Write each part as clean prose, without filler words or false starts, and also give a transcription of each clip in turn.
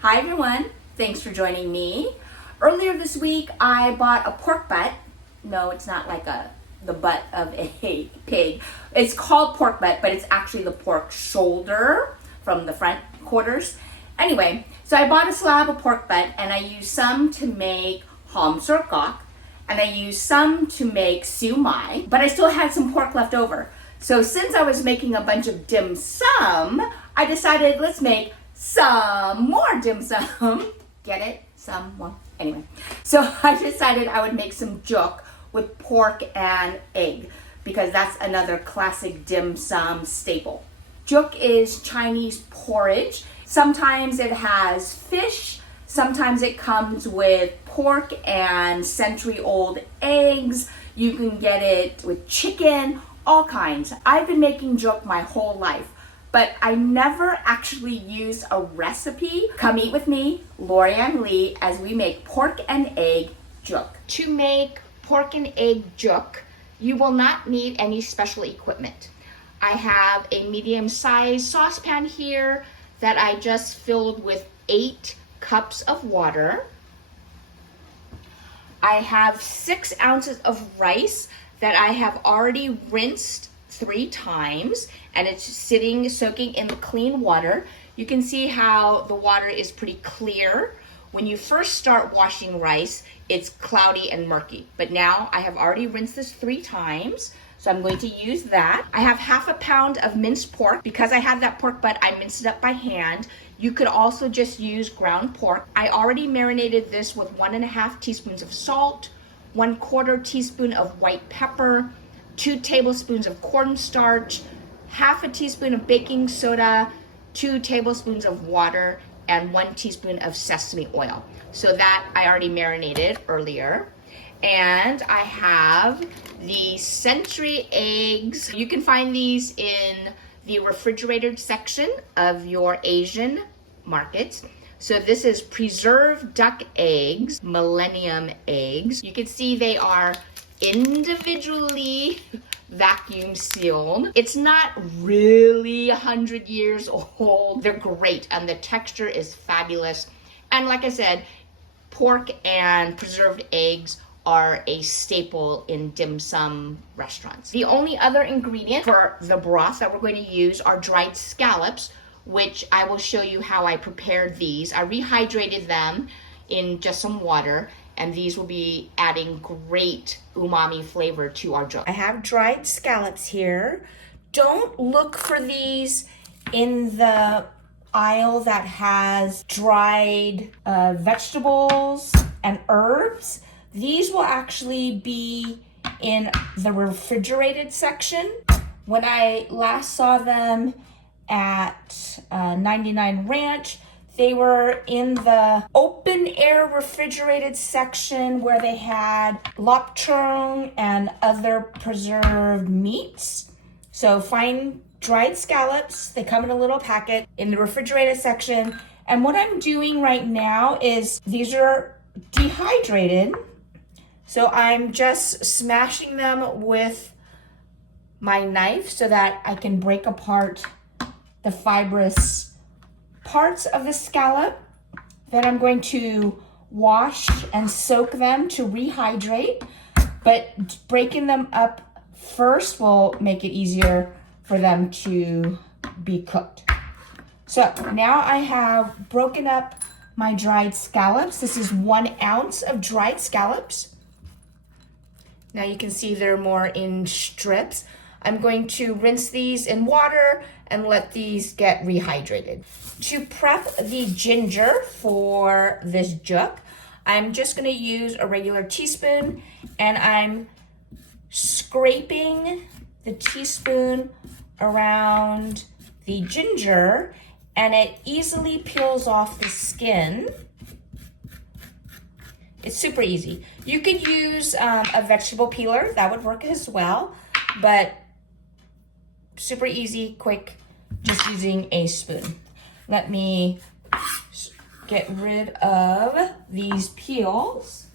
Hi everyone, thanks for joining me. Earlier this week I bought a pork butt. No, it's not like the butt of a pig. It's called pork butt, but it's actually the pork shoulder from the front quarters. Anyway, so I bought a slab of pork butt and I used some to make ham surkok and I used some to make siu mai, but I still had some pork left over. So since I was making a bunch of dim sum, I decided let's make some more dim sum. Get it? Some more. Anyway, so I decided I would make some jook with pork and egg because that's another classic dim sum staple. Jook is Chinese porridge. Sometimes it has fish, sometimes it comes with pork and century-old eggs. You can get it with chicken, all kinds. I've been making jook my whole life, but I never actually used a recipe. Come eat with me, Lorianne Lee, as we make pork and egg jook. To make pork and egg jook, you will not need any special equipment. I have a medium-sized saucepan here that I just filled with 8 cups of water. I have 6 ounces of rice that I have already rinsed 3 times, and it's sitting soaking in the clean water. You can see how the water is pretty clear. When you first start washing rice, it's cloudy and murky, but now I have already rinsed this 3 times, so I'm going to use that. I have half a pound of minced pork. Because I had that pork butt, I minced it up by hand. You could also just use ground pork. I already marinated this with 1.5 teaspoons of salt, 1/4 teaspoon of white pepper, 2 tablespoons of cornstarch, half a teaspoon of baking soda, 2 tablespoons of water, and 1 teaspoon of sesame oil. So that I already marinated earlier. And I have the century eggs. You can find these in the refrigerated section of your Asian markets. So this is preserved duck eggs, millennium eggs. You can see they are individually vacuum sealed. It's not really 100 years old. They're great and the texture is fabulous. And like I said, pork and preserved eggs are a staple in dim sum restaurants. The only other ingredient for the broth that we're going to use are dried scallops, which I will show you how I prepared these. I rehydrated them in just some water, and these will be adding great umami flavor to our jook. I have dried scallops here. Don't look for these in the aisle that has dried vegetables and herbs. These will actually be in the refrigerated section. When I last saw them at 99 Ranch, they were in the open air refrigerated section where they had lopchung and other preserved meats. So find dried scallops. They come in a little packet in the refrigerated section. And what I'm doing right now is these are dehydrated. So I'm just smashing them with my knife so that I can break apart the fibrous parts of the scallop. Then I'm going to wash and soak them to rehydrate, but breaking them up first will make it easier for them to be cooked. So now I have broken up my dried scallops. This is 1 ounce of dried scallops. Now you can see they're more in strips. I'm going to rinse these in water and let these get rehydrated. To prep the ginger for this jook, I'm just gonna use a regular teaspoon and I'm scraping the teaspoon around the ginger and it easily peels off the skin. It's super easy. You could use a vegetable peeler, that would work as well, but super easy, quick, just using a spoon. Let me get rid of these peels.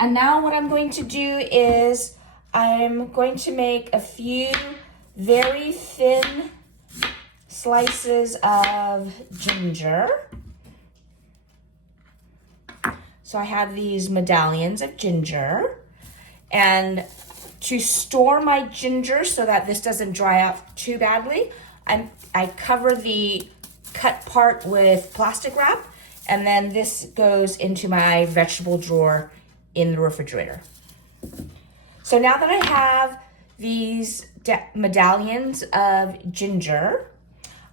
And now what I'm going to do is I'm going to make a few very thin slices of ginger. So I have these medallions of ginger. And to store my ginger so that this doesn't dry out too badly, I cover the cut part with plastic wrap, and then this goes into my vegetable drawer in the refrigerator. So now that I have these medallions of ginger,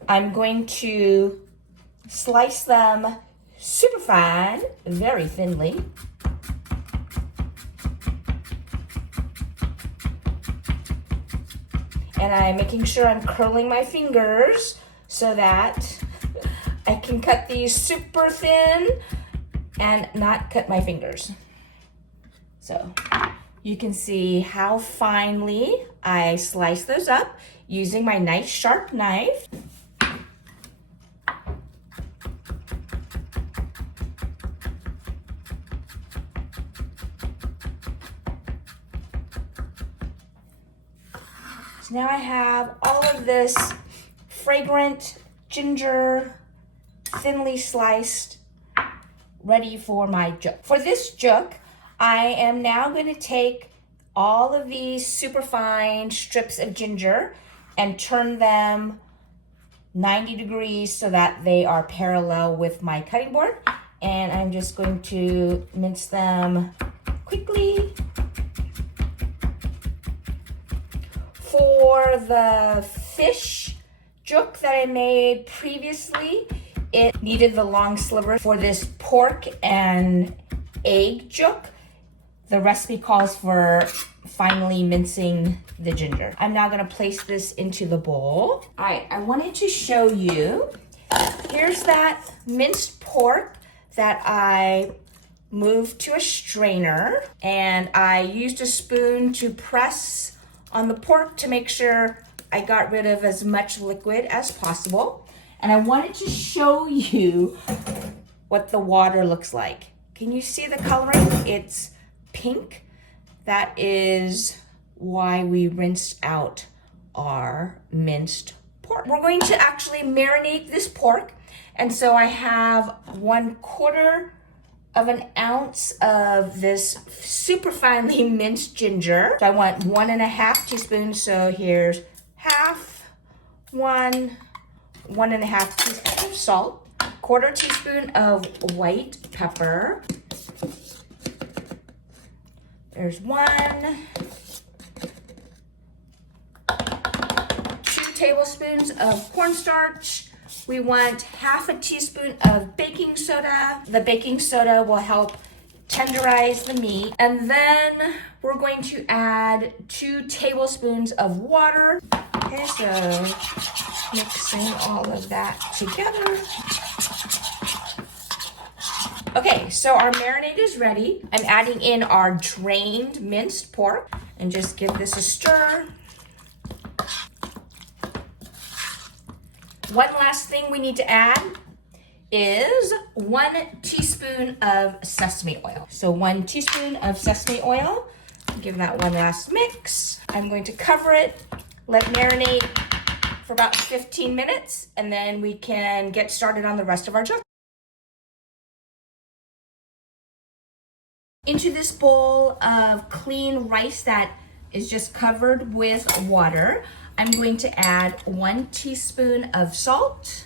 I'm going to slice them super fine, very thinly. And I'm making sure I'm curling my fingers so that I can cut these super thin and not cut my fingers. So you can see how finely I slice those up using my nice sharp knife. So now I have all of this fragrant ginger, thinly sliced, ready for my jook. For this jook, I am now going to take all of these super fine strips of ginger and turn them 90 degrees so that they are parallel with my cutting board. And I'm just going to mince them quickly. For the fish jook that I made previously, it needed the long sliver. For this pork and egg jook, the recipe calls for finely mincing the ginger. I'm now gonna place this into the bowl. All right, I wanted to show you, here's that minced pork that I moved to a strainer, and I used a spoon to press on the pork to make sure I got rid of as much liquid as possible. And I wanted to show you what the water looks like. Can you see the coloring? It's pink. That is why we rinsed out our minced pork. We're going to actually marinate this pork. And so I have 1/4 of an ounce of this super finely minced ginger. So I want 1.5 teaspoons. So here's half, 1.5 teaspoons of salt, 1/4 teaspoon of white pepper. There's 1, 2 tablespoons of cornstarch. We want 1/2 teaspoon of baking soda. The baking soda will help tenderize the meat. And then we're going to add 2 tablespoons of water. Okay, so mixing all of that together. Okay, so our marinade is ready. I'm adding in our drained minced pork and just give this a stir. One last thing we need to add is 1 teaspoon of sesame oil. So 1 teaspoon of sesame oil. Give that one last mix. I'm going to cover it, let it marinate for about 15 minutes, and then we can get started on the rest of our jook. Into this bowl of clean rice that is just covered with water, I'm going to add 1 teaspoon of salt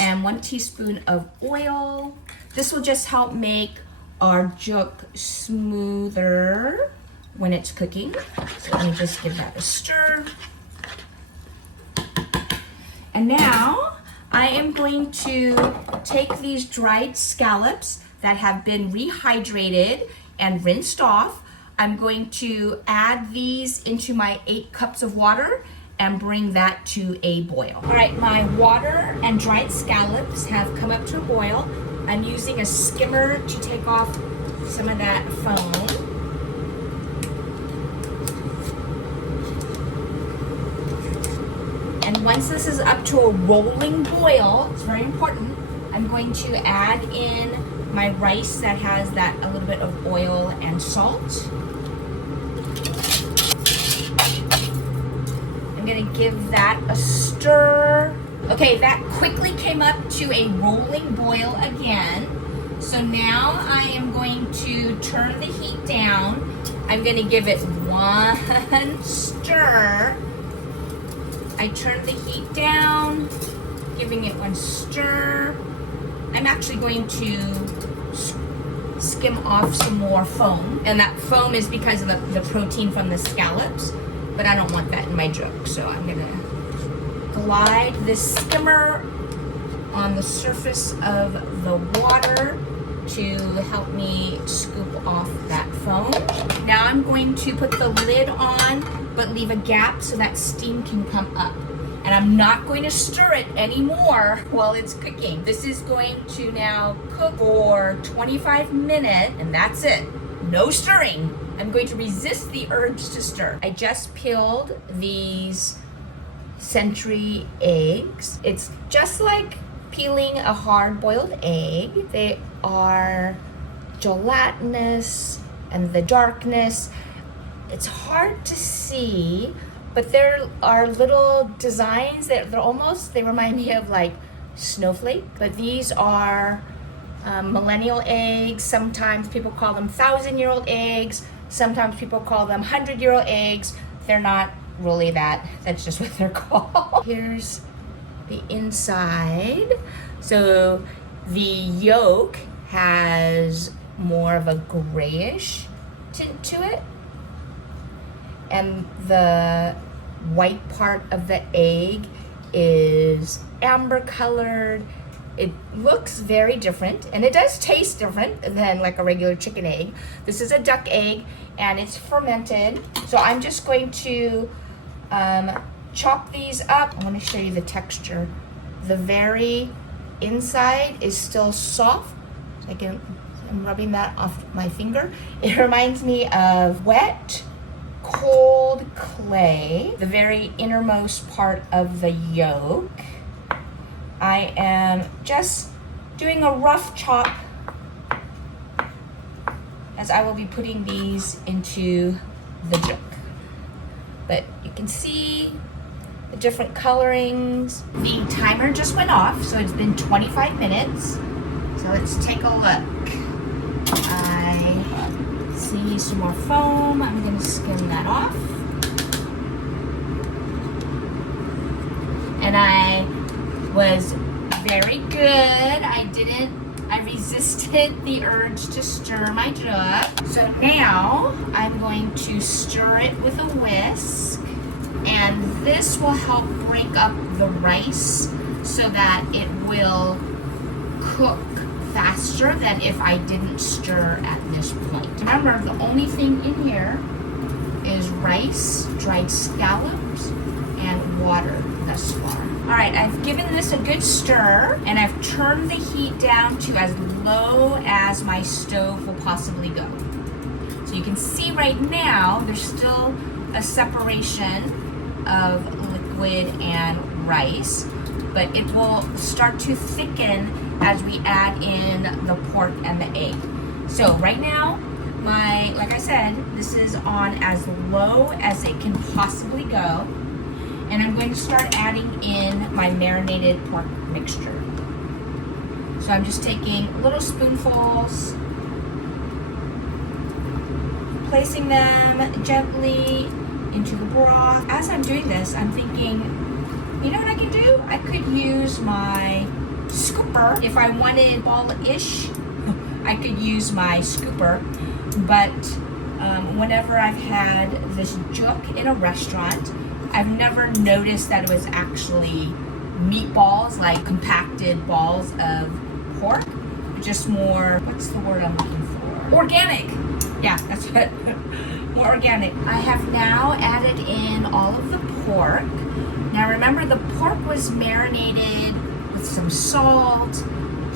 and 1 teaspoon of oil. This will just help make our jook smoother when it's cooking. So let me just give that a stir. And now I am going to take these dried scallops that have been rehydrated and rinsed off. I'm going to add these into my 8 cups of water and bring that to a boil. All right, my water and dried scallops have come up to a boil. I'm using a skimmer to take off some of that foam. And once this is up to a rolling boil, it's very important, I'm going to add in my rice that has that a little bit of oil and salt. I'm gonna give that a stir. Okay, that quickly came up to a rolling boil again. So now I am going to turn the heat down. I'm going to give it one stir. I turn the heat down, giving it one stir. I'm actually going to skim off some more foam. And that foam is because of the protein from the scallops, but I don't want that in my jook. So I'm going to glide this skimmer on the surface of the water to help me scoop off that foam. Now I'm going to put the lid on, but leave a gap so that steam can come up. And I'm not going to stir it anymore while it's cooking. This is going to now cook for 25 minutes, and that's it. No stirring. I'm going to resist the urge to stir. I just peeled these century eggs. It's just like peeling a hard-boiled egg. They are gelatinous and the darkness. It's hard to see, but there are little designs that they remind me of like snowflake. But these are millennial eggs. Sometimes people call them 1,000-year-old eggs. Sometimes people call them 100-year-old eggs. They're not really that. That's just what they're called. Here's the inside. So the yolk has more of a grayish tint to it, and the white part of the egg is amber colored. It looks very different, and it does taste different than like a regular chicken egg. This is a duck egg, and it's fermented. So I'm just going to chop these up. I want to show you the texture. The very inside is still soft. I'm rubbing that off my finger. It reminds me of wet, cold clay. The very innermost part of the yolk. I am just doing a rough chop as I will be putting these into the jook. But you can see the different colorings. The timer just went off, so it's been 25 minutes. So let's take a look. I see some more foam. I'm going to skim that off. And I was very good. I resisted the urge to stir my jook. So now I'm going to stir it with a whisk, and this will help break up the rice so that it will cook faster than if I didn't stir at this point. Remember, the only thing in here is rice, dried scallops, and water thus far. All right, I've given this a good stir, and I've turned the heat down to as low as my stove will possibly go. So you can see right now, there's still a separation of liquid and rice, but it will start to thicken as we add in the pork and the egg. So right now, like I said, this is on as low as it can possibly go. And I'm going to start adding in my marinated pork mixture. So I'm just taking little spoonfuls, placing them gently into the broth. As I'm doing this, I'm thinking, you know what I can do? I could use my scooper. If I wanted ball-ish, I could use my scooper. But whenever I've had this jook in a restaurant, I've never noticed that it was actually meatballs, like compacted balls of pork. Just more, what's the word I'm looking for? Organic. Yeah, that's what. More organic. I have now added in all of the pork. Now remember, the pork was marinated with some salt,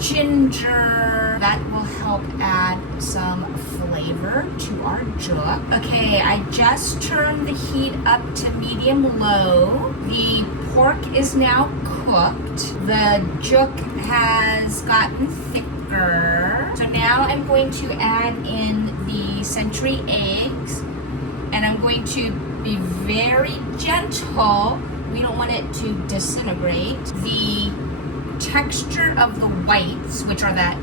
ginger. That will help add some flavor to our jook. Okay, I just turned the heat up to medium-low. The pork is now cooked. The jook has gotten thicker. So now I'm going to add in the century eggs, and I'm going to be very gentle. We don't want it to disintegrate. The texture of the whites, which are that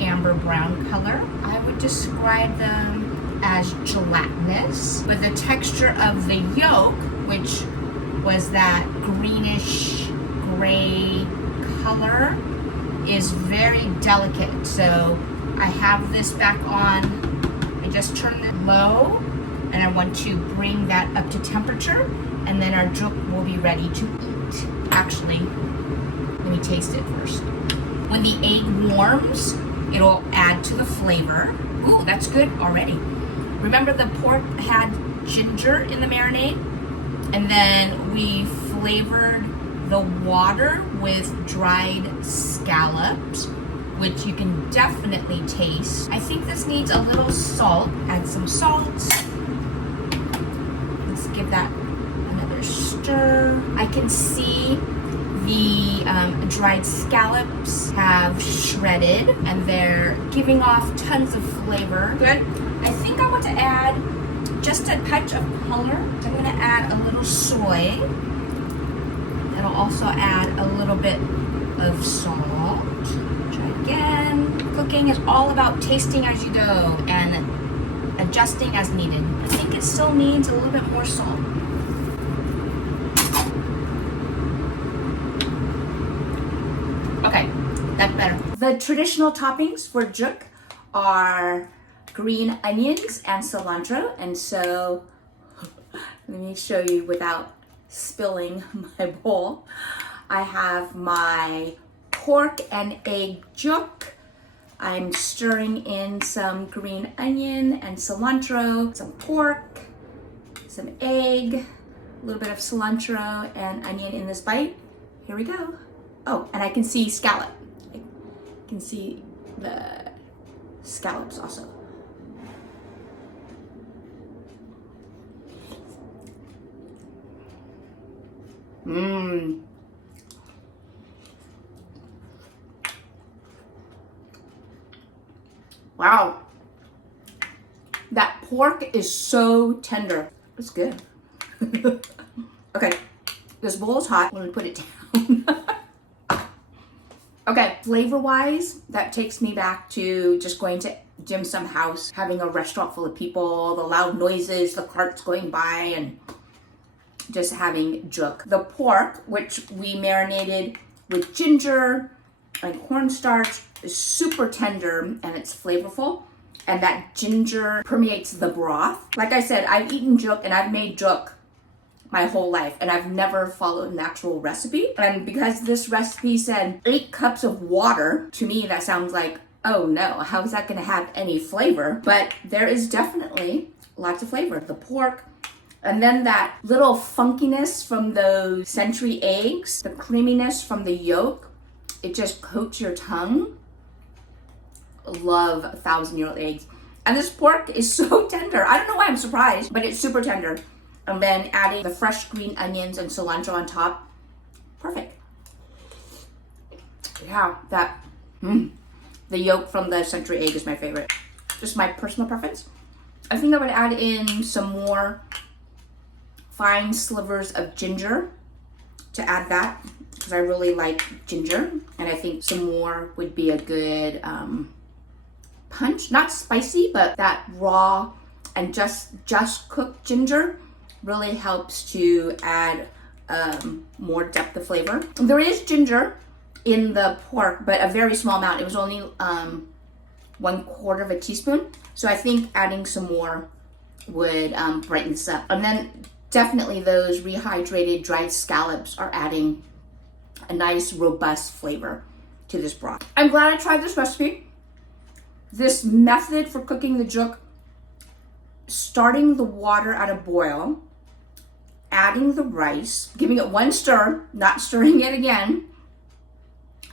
amber brown color. I would describe them as gelatinous, but the texture of the yolk, which was that greenish gray color, is very delicate. So I have this back on. I just turned it low, and I want to bring that up to temperature, and then our jook will be ready to eat. Actually, let me taste it first. When the egg warms, it'll add to the flavor. Ooh, that's good already. Remember the pork had ginger in the marinade? And then we flavored the water with dried scallops, which you can definitely taste. I think this needs a little salt. Add some salt. Let's give that another stir. I can see the dried scallops have shredded and they're giving off tons of flavor. Good. I think I want to add just a touch of color. I'm going to add a little soy. That'll also add a little bit of salt. Try again. Cooking is all about tasting as you go and adjusting as needed. I think it still needs a little bit more salt. Okay, that's better. The traditional toppings for jook are green onions and cilantro, and so let me show you without spilling my bowl. I have my pork and egg jook. I'm stirring in some green onion and cilantro, some pork, some egg, a little bit of cilantro and onion in this bite. Here we go. Oh, and I can see scallop. I can see the scallops also. Mmm. Wow. That pork is so tender. It's good. Okay, this bowl is hot. Let me put it down. Okay, flavor-wise, that takes me back to just going to dim sum house, having a restaurant full of people, the loud noises, the carts going by, and just having jook. The pork, which we marinated with ginger and cornstarch, is super tender and it's flavorful. And that ginger permeates the broth. Like I said, I've eaten jook and I've made jook my whole life, and I've never followed an actual recipe. And because this recipe said 8 cups of water, to me that sounds like, oh no, how is that gonna have any flavor? But there is definitely lots of flavor. The pork, and then that little funkiness from those century eggs, the creaminess from the yolk, it just coats your tongue. Love 1,000-year-old eggs. And this pork is so tender. I don't know why I'm surprised, but it's super tender. And then adding the fresh green onions and cilantro on top. Perfect. Yeah, that, the yolk from the century egg is my favorite. Just my personal preference. I think I would add in some more fine slivers of ginger to add that, because I really like ginger. And I think some more would be a good punch. Not spicy, but that raw and just cooked ginger really helps to add more depth of flavor. There is ginger in the pork, but a very small amount. It was only 1/4 of a teaspoon. So I think adding some more would brighten this up. And then definitely those rehydrated dried scallops are adding a nice robust flavor to this broth. I'm glad I tried this recipe. This method for cooking the jook, starting the water at a boil, adding the rice, giving it 1 stir, not stirring it again,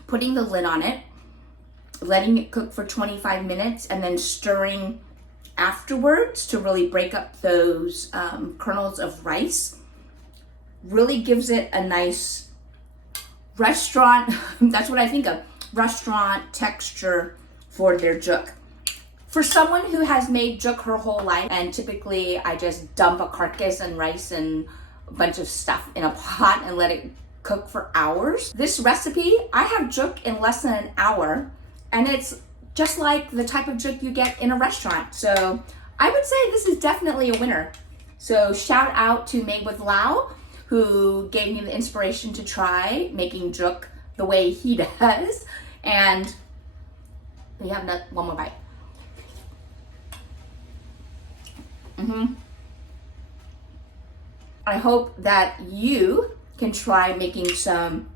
putting the lid on it, letting it cook for 25 minutes, and then stirring afterwards to really break up those kernels of rice, really gives it a nice restaurant, that's what I think of, restaurant texture for their jook. For someone who has made jook her whole life, and typically I just dump a carcass and rice and a bunch of stuff in a pot and let it cook for hours. This recipe, I have jook in less than an hour, and it's just like the type of jook you get in a restaurant. So I would say this is definitely a winner. So shout out to Made with Lau, who gave me the inspiration to try making jook the way he does. And we have one more bite. I hope that you can try making some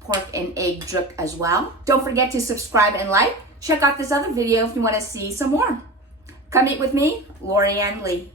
pork and egg jook as well. Don't forget to subscribe and like. Check out this other video if you want to see some more. Come eat with me, Lorianne Lee.